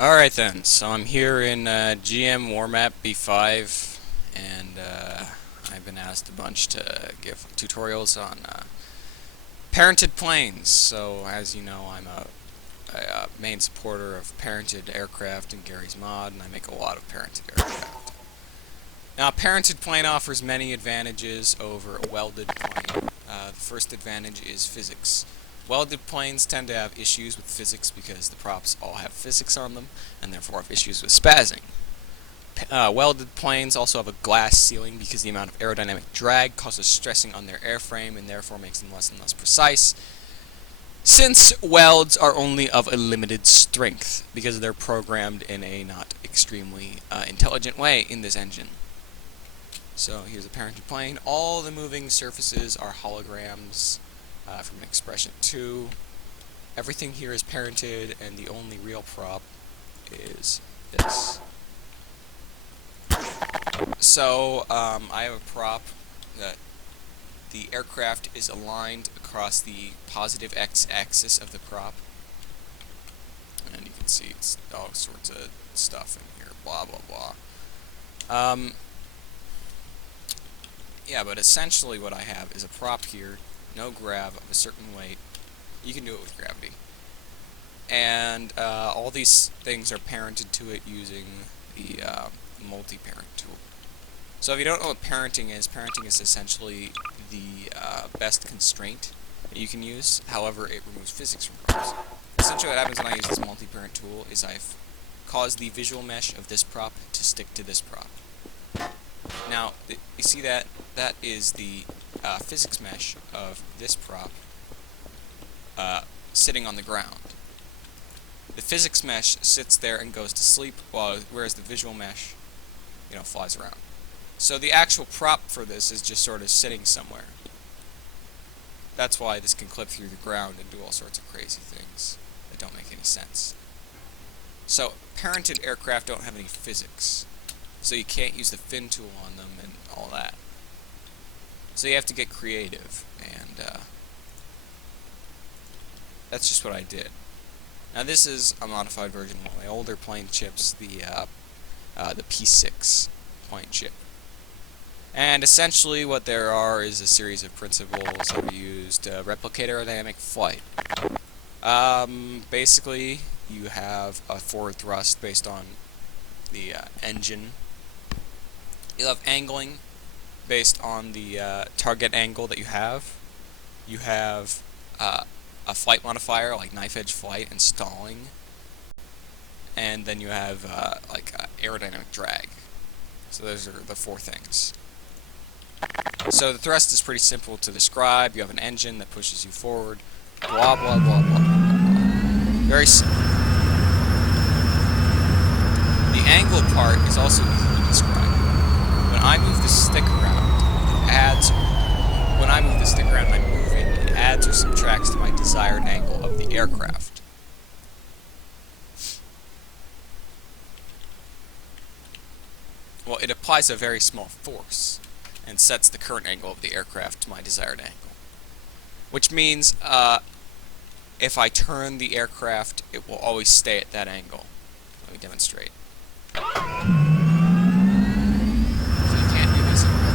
Alright then, so I'm here in GM Warmap B5, and I've been asked a bunch to give tutorials on parented planes. So as you know, I'm a main supporter of parented aircraft in Garry's mod, and I make a lot of parented aircraft. Now, a parented plane offers many advantages over a welded plane. The first advantage is physics. Welded planes tend to have issues with physics because the props all have physics on them, and therefore have issues with spazzing. Welded planes also have a glass ceiling because the amount of aerodynamic drag causes stressing on their airframe and therefore makes them less and less precise, since welds are only of a limited strength because they're programmed in a not extremely intelligent way in this engine. So here's a parented plane. All the moving surfaces are holograms from Expression 2. Everything here is parented, and the only real prop is this. So I have a prop that the aircraft is aligned across the positive x-axis of the prop, and you can see it's all sorts of stuff in here, blah blah blah. Yeah, but essentially what I have is a prop here, no grav, of a certain weight. You can do it with gravity. And all these things are parented to it using the multi-parent tool. So if you don't know what parenting is essentially the best constraint that you can use. However, it removes physics from props. Essentially what happens when I use this multi-parent tool is I've caused the visual mesh of this prop to stick to this prop. Now, you see that is the physics mesh of this prop sitting on the ground. The physics mesh sits there and goes to sleep, whereas the visual mesh, flies around. So the actual prop for this is just sort of sitting somewhere. That's why this can clip through the ground and do all sorts of crazy things that don't make any sense. So parented aircraft don't have any physics, so you can't use the fin tool on them and all that. So you have to get creative, and that's just what I did. Now this is a modified version of one of my older plane chips, the P6 plane chip. And essentially what there are is a series of principles that are used to replicate aerodynamic flight. Basically, you have a forward thrust based on the engine. You'll have angling based on the target angle that you have. You have a flight modifier like knife edge flight and stalling. And then you have aerodynamic drag. So those are the four things. So the thrust is pretty simple to describe. You have an engine that pushes you forward. Blah, blah, blah, blah, blah, blah. Very simple. The angle part is also easy to describe. When I move the stick around, when I move the stick around and I move it adds or subtracts to my desired angle of the aircraft. Well, it applies a very small force and sets the current angle of the aircraft to my desired angle. Which means if I turn the aircraft, it will always stay at that angle. Let me demonstrate. So you can't do this anymore.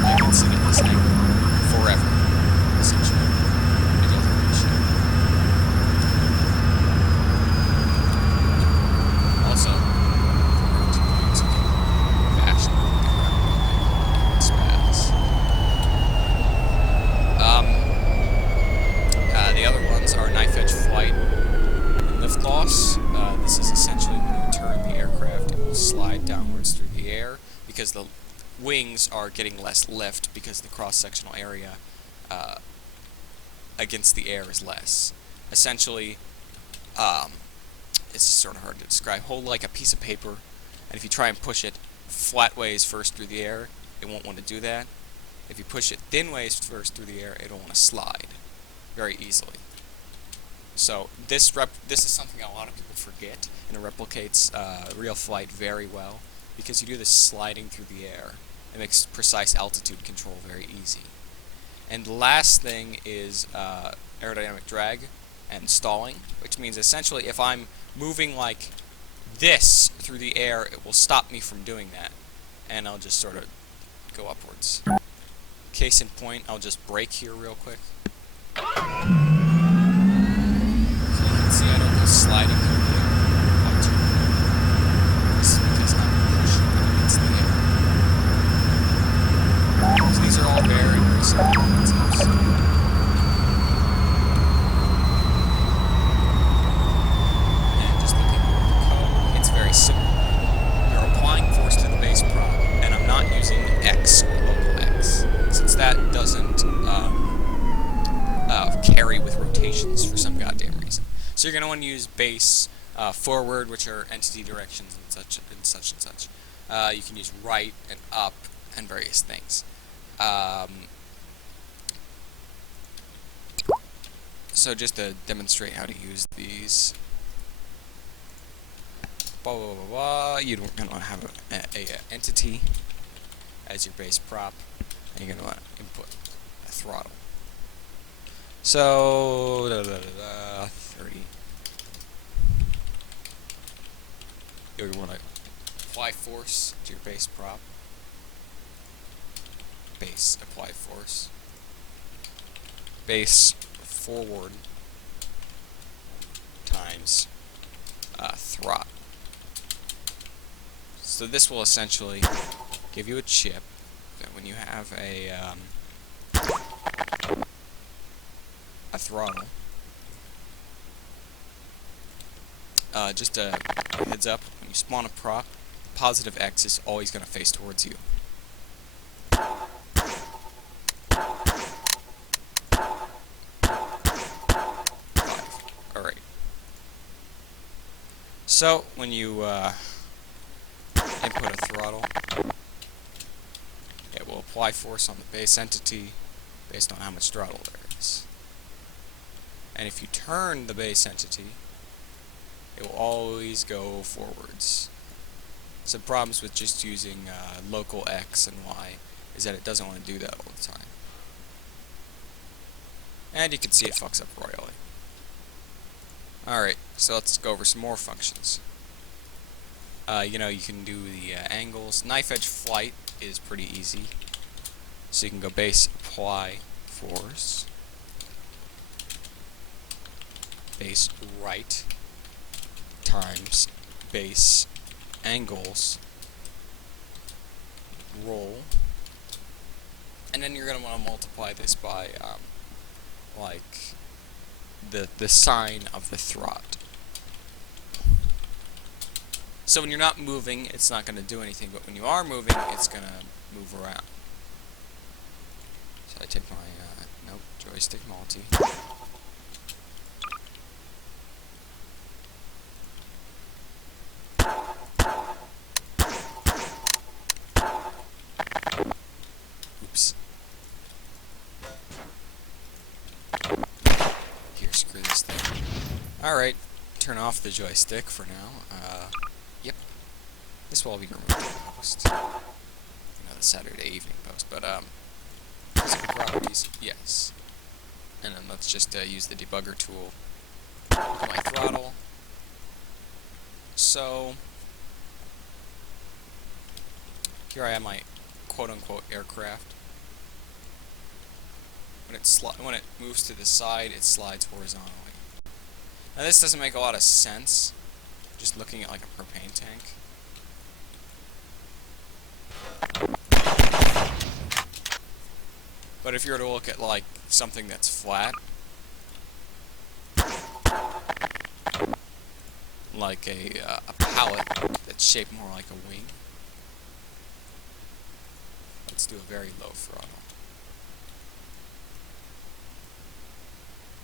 You can sit at this angle forever, essentially. It doesn't really shit. Also, the other ones are knife edge flight and lift loss. This is essentially when you turn the aircraft, it will slide downwards through the air because the wings are getting less lift because the cross-sectional area against the air is less. Essentially, it's sort of hard to describe. Hold like a piece of paper, and if you try and push it flat ways first through the air, it won't want to do that. If you push it thin ways first through the air, it'll want to slide very easily. So this is something a lot of people forget, and it replicates real flight very well because you do this sliding through the air. It makes precise altitude control very easy. And the last thing is aerodynamic drag. and stalling, which means essentially if I'm moving like this through the air, it will stop me from doing that, and I'll just sort of go upwards. Case in point, I'll just brake here real quick. So you can see I don't go sliding through the air. This is because I'm pushing against the air. So these are all very, very simple concepts. And just looking at the code, it's very simple. You're applying force to the base prop, and I'm not using X or local X, since that doesn't carry with rotations for some goddamn reason. So you're going to want to use base forward, which are entity directions and such and such and such. You can use right and up and various things. So just to demonstrate how to use these, blah, blah, blah, blah, you're going to want to have a entity as your base prop, and you're going to want to input a throttle. So 30. You want to apply force to your base prop. Base apply force. Base forward times throttle. So this will essentially give you a chip that when you have a throttle, just a heads up, when you spawn a prop, positive X is always going to face towards you. Alright. So, when you input a throttle, it will apply force on the base entity based on how much throttle there is. And if you turn the base entity, it will always go forwards. Some problems with just using local X and Y is that it doesn't want to do that all the time. And you can see it fucks up royally. Alright, so let's go over some more functions. You know, you can do the angles. Knife edge flight is pretty easy. So you can go base apply force, base right times base angles, roll, and then you're going to want to multiply this by like the sign of the throt. So when you're not moving, it's not going to do anything, but when you are moving, it's going to move around. So I take my joystick multi. Oops. Here, screw this thing. Alright, turn off the joystick for now. Yep. This will all be removed in the post. You know, the Saturday evening post, but, physical properties, yes. And then let's just use the debugger tool. Look at my throttle. So, here I have my quote-unquote aircraft. When it moves to the side, it slides horizontally. Now this doesn't make a lot of sense, just looking at like a propane tank. But if you were to look at like something that's flat, like a pallet that's shaped more like a wing, let's do a very low throttle.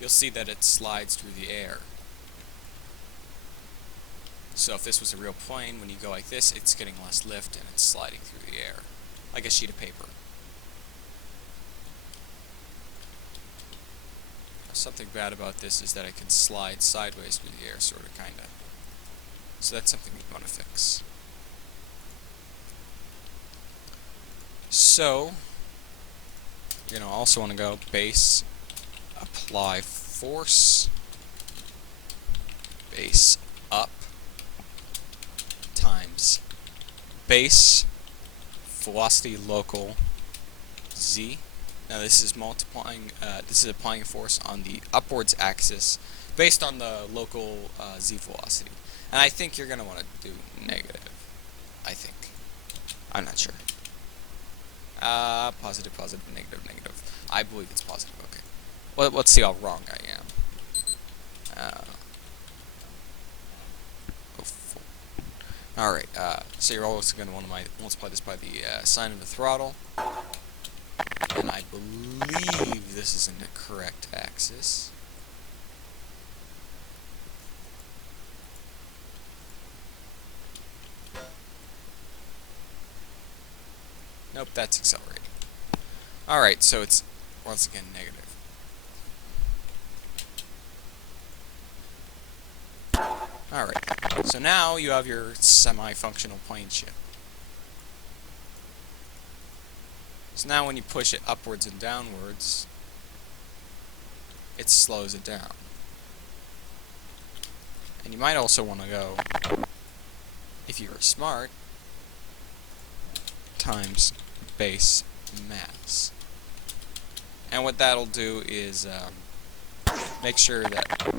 You'll see that it slides through the air. So if this was a real plane, when you go like this, it's getting less lift and it's sliding through the air, like a sheet of paper. Something bad about this is that it can slide sideways through the air, sort of, kinda. So that's something we want to fix. So, you're going to also want to go base, apply force, base up times base velocity local z. Now this is multiplying. This is applying a force on the upwards axis based on the local z velocity. And I think you're gonna want to do negative. I think. I'm not sure. Positive, positive, negative, negative. I believe it's positive. Okay. Well, let's see how wrong I am. Alright, so you're always going to want to multiply this by the sine of the throttle. And I believe this is in the correct axis. Nope, that's accelerating. Alright, so it's once again negative. Alright, so now you have your semi-functional plane ship. So now when you push it upwards and downwards, it slows it down. And you might also want to go, if you're smart, times base mass. And what that'll do is make sure that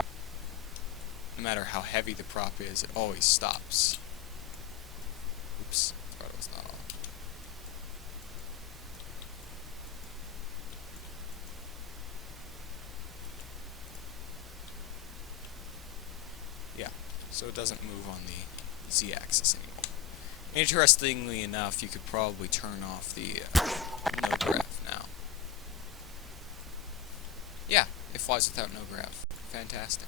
no matter how heavy the prop is, it always stops. Oops, throttle was not on. Yeah, so it doesn't move on the z-axis anymore. Interestingly enough, you could probably turn off the no graph now. Yeah, it flies without no graph. Fantastic.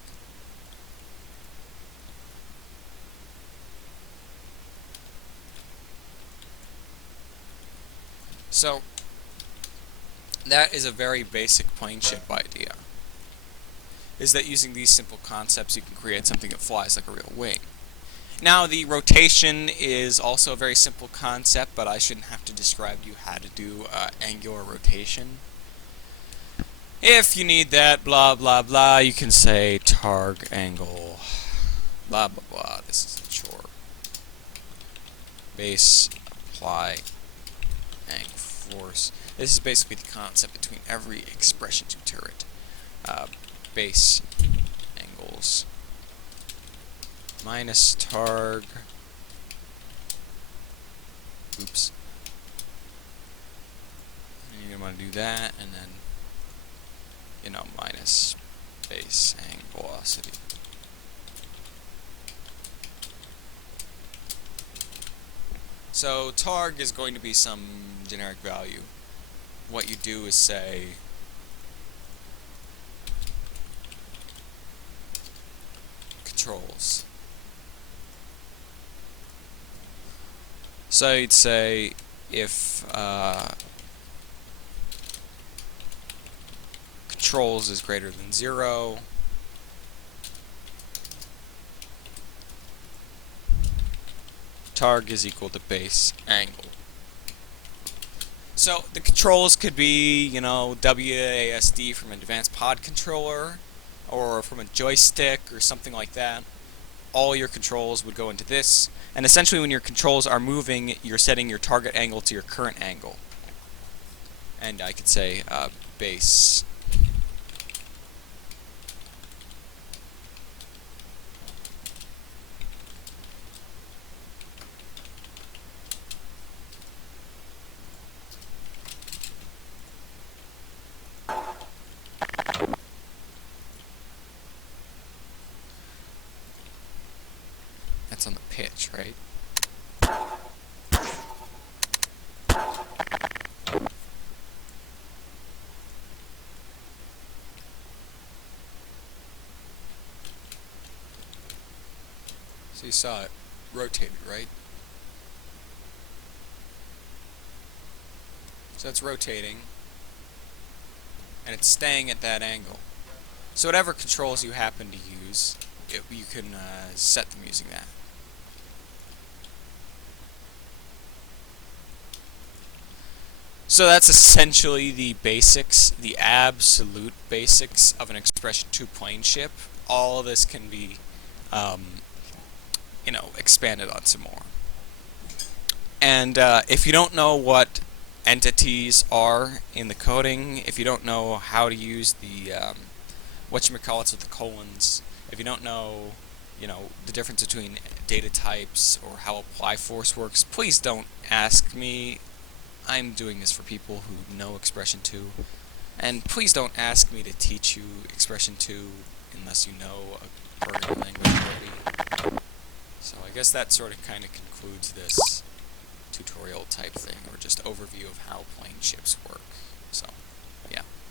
So, that is a very basic plane ship idea. Is that using these simple concepts you can create something that flies like a real wing. Now the rotation is also a very simple concept, but I shouldn't have to describe to you how to do angular rotation. If you need that, blah blah blah, you can say targ angle, blah blah blah. This is a chore. Base apply angle force. This is basically the concept between every expression tutor it. Base angles minus targ. Oops. And you're gonna want to do that, and then minus base angle velocity. So targ is going to be some generic value. What you do is say controls. So you'd say if controls is greater than 0, targ is equal to base angle. So the controls could be, WASD from an advanced pod controller, or from a joystick, or something like that. All your controls would go into this, and essentially when your controls are moving, you're setting your target angle to your current angle. And I could say base. That's on the pitch, right? So you saw it rotated, right? So it's rotating, and it's staying at that angle. So whatever controls you happen to use, you can set them using that. So that's essentially the basics, the absolute basics of an Expression 2 plane ship. All of this can be um, expanded on some more. And if you don't know what entities are in the coding, if you don't know how to use the whatchamacallits with the colons, if you don't know, the difference between data types or how apply force works, please don't ask me. I'm doing this for people who know expression 2. And please don't ask me to teach you expression 2 unless you know a programming language already. So I guess that sort of kind of concludes this tutorial type thing, or just overview of how plane ships work.